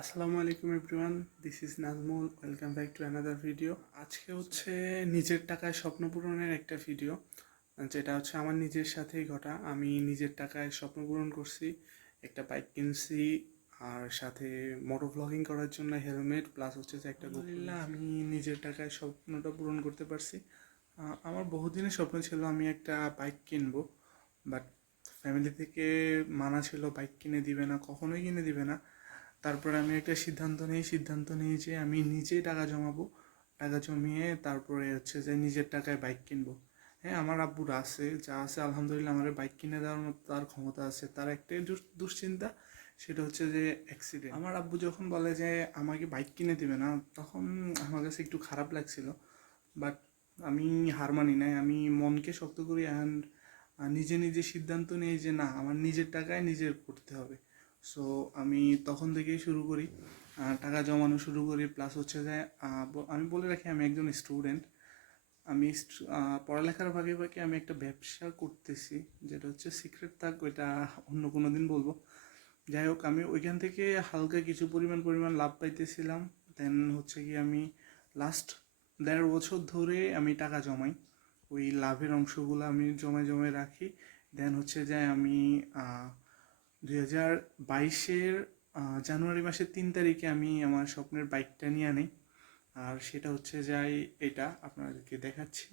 আসসালামু আলাইকুম everyone, this is Nazmul. Welcome back to another video. আজকে হচ্ছে নিজের টাকায় স্বপ্ন পূরণের একটা ভিডিও, যেটা হচ্ছে আমার নিজের সাথেই ঘটা। আমি নিজের টাকায় স্বপ্ন পূরণ করছি, একটা বাইক কিনছি, আর সাথে মোটো ভ্লগিং করার জন্য হেলমেট, প্লাস হচ্ছে যে একটা আলহামদুলিল্লাহ আমি নিজের টাকায় স্বপ্নটা পূরণ করতে পারছি। আমার বহুদিনের স্বপ্ন ছিল আমি একটা বাইক কিনবো, বাট ফ্যামিলি থেকে মানা ছিল, বাইক কিনে দিবে না, কখনোই কিনে দিবে না। তারপরে আমি একটা সিদ্ধান্ত নিই যে আমি নিজেই টাকা জমাবো, টাকা জমিয়ে তারপরে হচ্ছে যে নিজের টাকায় বাইক কিনবো। হ্যাঁ, আমার আব্বুর আছে, যা আছে আলহামদুলিল্লাহ, আমার বাইক কিনে দেওয়ার মতো তার ক্ষমতা আছে। তার একটাই দুশ্চিন্তা, সেটা হচ্ছে যে অ্যাক্সিডেন্ট। আমার আব্বু যখন বলে যে আমাকে বাইক কিনে দিবে না, তখন আমার কাছে একটু খারাপ লাগছিল, বাট আমি হার মানি নাই। আমি মনকে শক্ত করি অ্যান্ড নিজে নিজে সিদ্ধান্ত নিই যে না, আমার নিজের টাকায় নিজের করতে হবে। সো আমি তখন থেকেই শুরু করি, টাকা জমানো শুরু করি। প্লাস হচ্ছে যে আমি বলে রাখি, আমি একজন স্টুডেন্ট। আমি পড়ালেখার ফাঁকে ফাঁকে আমি একটা ব্যবসা করতেছি, যেটা হচ্ছে সিক্রেট থাক, ওইটা অন্য কোনো দিন বলবো। যাই হোক, আমি ওইখান থেকে হালকা কিছু পরিমাণ লাভ পাইতেছিলাম। দেন হচ্ছে কি, আমি লাস্ট 1.5 বছর ধরে আমি টাকা জমাই। ওই লাভের অংশগুলো আমি জমায় রাখি। দেন হচ্ছে যে আমি 2022-এর জানুয়ারি মাসের 3 তারিখে আমি আমার স্বপ্নের বাইকটা নিয়ে আনি। আর সেটা হচ্ছে যাই, এটা আপনাদেরকে দেখাচ্ছি।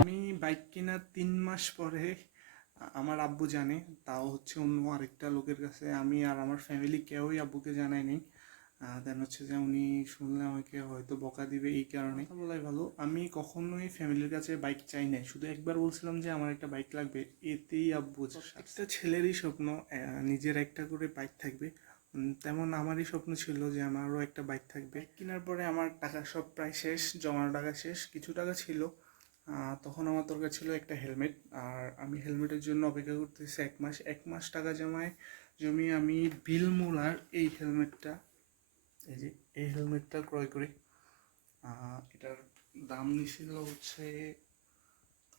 আমি বাইক কেনার 3 মাস পরে আমার আব্বু জানে, তাও হচ্ছে অন্য আরেকটা লোকের কাছে। আমি আর আমার ফ্যামিলি কেউই আব্বুকে জানায়নি। দেন হচ্ছে যে উনি শুনলে আমাকে হয়তো বকা দিবে, এই কারণে বলাই ভালো। আমি কখনোই ফ্যামিলির কাছে বাইক চাই নাই, শুধু একবার বলছিলাম যে আমার একটা বাইক লাগবে, এতেই আব্বু। একটা ছেলেরই স্বপ্ন নিজের একটা করে বাইক থাকবে, তেমন আমারই স্বপ্ন ছিল যে আমারও একটা বাইক থাকবে। কেনার পরে আমার টাকা সব প্রায় শেষ, জমানো টাকা শেষ, কিছু টাকা ছিল। তখন আমার দরকার ছিল একটা হেলমেট, আর আমি হেলমেটের জন্য অপেক্ষা করতেছি 1 মাস টাকা জমিয়ে আমি বিল মোলার এই হেলমেটটা ক্রয় করি। এটার দাম নিছিল হচ্ছে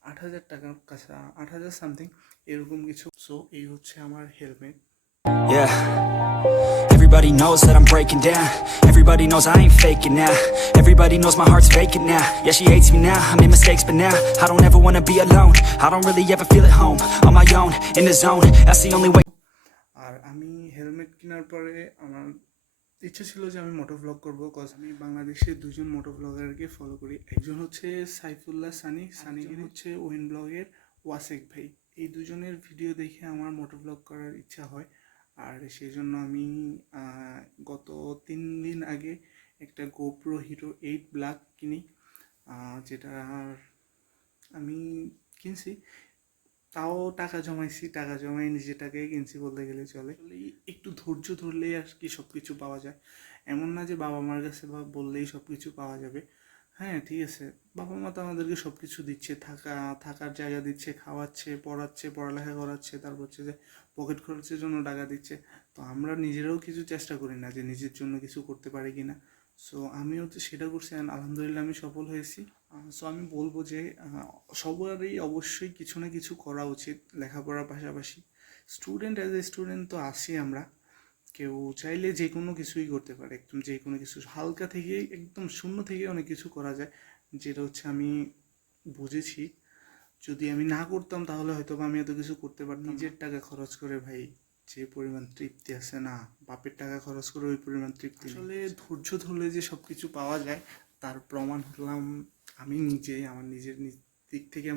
8,000 টাকার কাছে, 8,000 সামথিং এরকম কিছু। সো এই হচ্ছে আমার helmet. Yeah, everybody knows that I'm breaking down. Everybody knows I ain't faking now. Everybody knows my heart's vacant now. Yeah, she hates me now, I made mistakes but now I don't ever wanna be alone. I don't really ever feel at home. On my own, in the zone, that's the only way. আর আমি helmet কেনার পরে আমার ইচ্ছে ছিল যে আমি মোটো vlog করবো, cause আমি বাংলাদেশে 2জন মোটো ব্লগারকে ফলো করি। একজন হচ্ছে সাইফুল্লাহ সানি, হচ্ছে ওয়েন ব্লগের ওয়াসেক ভাই। এই দুজনের ভিডিও দেখে আমার মোটো ভ্লগ করার ইচ্ছা হয়, আর সেই জন্য আমি গত 3 দিন আগে একটা গোপ্রো হিরো 8 ব্ল্যাক কিনি, যেটা আমি কিনছি। তাও টাকা জমাই নিজের টাকায় কিনছি বলতে গেলে চলে। একটু ধৈর্য ধরলেই আর কি সব কিছু পাওয়া যায়। এমন না যে বাবা মার কাছে বা বললেই সব কিছু পাওয়া যাবে। হ্যাঁ, ঠিক আছে, বাবা মা তো আমাদেরকে সব কিছু দিচ্ছে, থাকার জায়গা দিচ্ছে, খাওয়াচ্ছে, পড়াচ্ছে, পড়ালেখা করাচ্ছে, তারপর হচ্ছে যে পকেট খরচের জন্য টাকা দিচ্ছে। তো আমরা নিজেরাও কিছু চেষ্টা করি না যে নিজের জন্য কিছু করতে পারি কি না। সো আমিও তো সেটা করছি, আলহামদুলিল্লাহ আমি সফল হয়েছি। সো আমি বলবো যে সবারই অবশ্যই কিছু না কিছু করা উচিত লেখাপড়ার পাশাপাশি। অ্যাজ এ স্টুডেন্ট তো আসি আমরা, কেউ চাইলে যে কোনো কিছুই করতে পারে, একদম যে কোনো কিছু হালকা থেকে একদম শূন্য থেকে অনেক কিছু করা যায়, যেটা হচ্ছে আমি বুঝেছি। যদি আমি না করতাম তাহলে হয়তো আমি এত কিছু করতে পারতাম। নিজের টাকা খরচ করে ভাই যে পরিমাণ তৃপ্তি আছে না, বাপের টাকা খরচ করে ওই পরিমাণ তৃপ্তি। আসলে ধৈর্য ধরলে যে সব কিছু পাওয়া যায়, তার প্রমাণ হলাম আমি নিজে। আমার নিজের দিক থেকে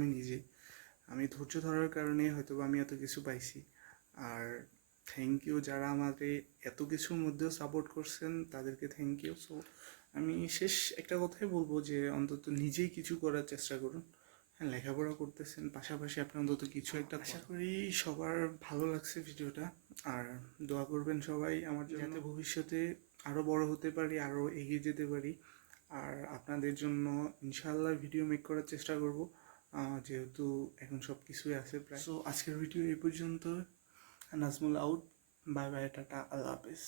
আমি ধৈর্য ধরার কারণে হয়তো আমি এত কিছু পাইছি। আর থ্যাংক ইউ যারা আমাদের এত কিছুর মধ্যেও সাপোর্ট করছেন, তাদেরকে থ্যাংক ইউ। সো আমি শেষ একটা কথাই বলবো যে অন্তত নিজেই কিছু করার চেষ্টা করুন। হ্যাঁ, লেখাপড়া করতেছেন, পাশাপাশি আপনি অন্তত কিছু একটা। আশা করি সবার ভালো লাগছে ভিডিওটা, আর দোয়া করবেন সবাই আমার জন্য, যাতে ভবিষ্যতে আরও বড় হতে পারি, আরও এগিয়ে যেতে পারি। আর আপনাদের জন্য ইনশাআল্লাহ ভিডিও মেক করার চেষ্টা করব, যেহেতু এখন সব কিছুই আছে প্রায়। সো আজকের ভিডিও এই পর্যন্ত। Nazmul out, bye bye, tata, আল্লাহ হাফেজ।